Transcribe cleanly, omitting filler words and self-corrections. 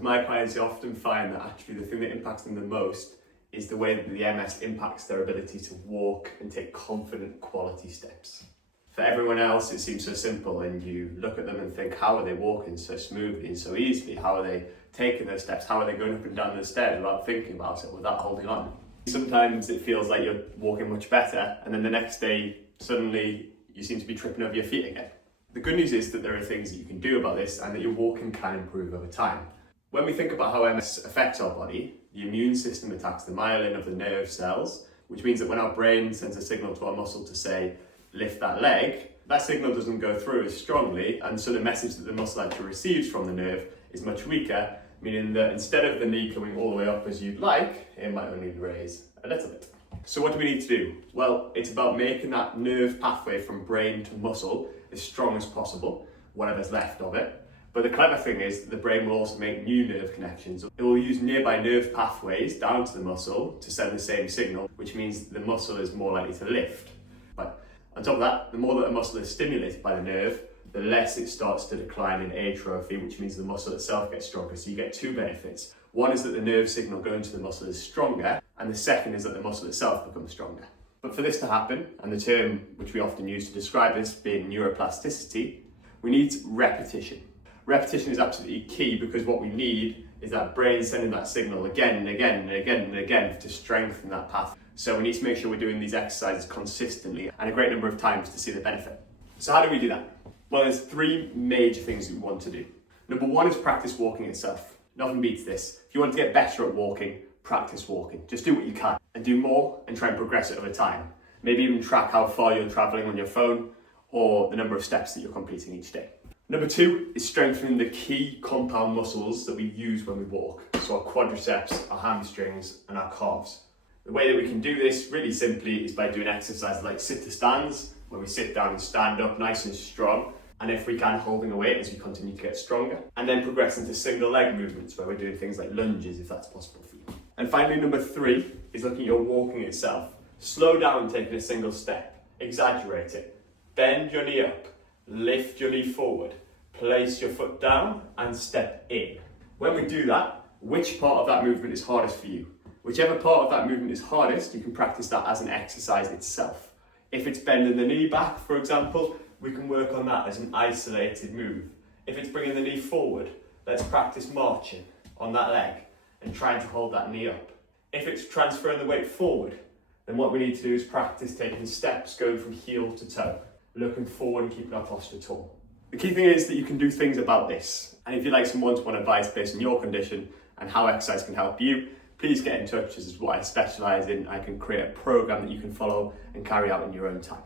With my clients, I often find that actually the thing that impacts them the most is the way that the MS impacts their ability to walk and take confident quality steps. For everyone else, it seems so simple, and you look at them and think, how are they walking so smoothly and so easily? How are they taking those steps? How are they going up and down the stairs without thinking about it, without holding on? Sometimes it feels like you're walking much better, and then the next day, suddenly you seem to be tripping over your feet again. The good news is that there are things that you can do about this and that your walking can improve over time. When we think about how MS affects our body, the immune system attacks the myelin of the nerve cells, which means that when our brain sends a signal to our muscle to say, lift that leg, that signal doesn't go through as strongly, and so the message that the muscle actually receives from the nerve is much weaker, meaning that instead of the knee coming all the way up as you'd like, it might only raise a little bit. So what do we need to do? Well, it's about making that nerve pathway from brain to muscle as strong as possible, whatever's left of it. But the clever thing is that the brain will also make new nerve connections. It will use nearby nerve pathways down to the muscle to send the same signal, which means the muscle is more likely to lift. But on top of that, the more that a muscle is stimulated by the nerve, the less it starts to decline in atrophy, which means the muscle itself gets stronger. So you get two benefits. One is that the nerve signal going to the muscle is stronger, and the second is that the muscle itself becomes stronger. But for this to happen, and the term which we often use to describe this being neuroplasticity, we need repetition. Repetition is absolutely key, because what we need is that brain sending that signal again and again and again and again to strengthen that path. So we need to make sure we're doing these exercises consistently and a great number of times to see the benefit. So how do we do that? Well, there's three major things that we want to do. Number one is practice walking itself. Nothing beats this. If you want to get better at walking, practice walking. Just do what you can and do more and try and progress it over time. Maybe even track how far you're traveling on your phone or the number of steps that you're completing each day. Number two is strengthening the key compound muscles that we use when we walk. So our quadriceps, our hamstrings, and our calves. The way that we can do this really simply is by doing exercises like sit to stands, where we sit down and stand up nice and strong, and if we can, holding a weight as we continue to get stronger. And then progress into single leg movements, where we're doing things like lunges, if that's possible for you. And finally, number three is looking at your walking itself. Slow down taking a single step, exaggerate it, bend your knee up, lift your knee forward, place your foot down and step in. When we do that, which part of that movement is hardest for you? Whichever part of that movement is hardest, you can practice that as an exercise itself. If it's bending the knee back, for example, we can work on that as an isolated move. If it's bringing the knee forward, let's practice marching on that leg and trying to hold that knee up. If it's transferring the weight forward, then what we need to do is practice taking steps going from heel to toe, looking forward and keeping our posture tall. The key thing is that you can do things about this. And if you'd like some one-to-one advice based on your condition and how exercise can help you, please get in touch. This is what I specialise in. I can create a program that you can follow and carry out in your own time.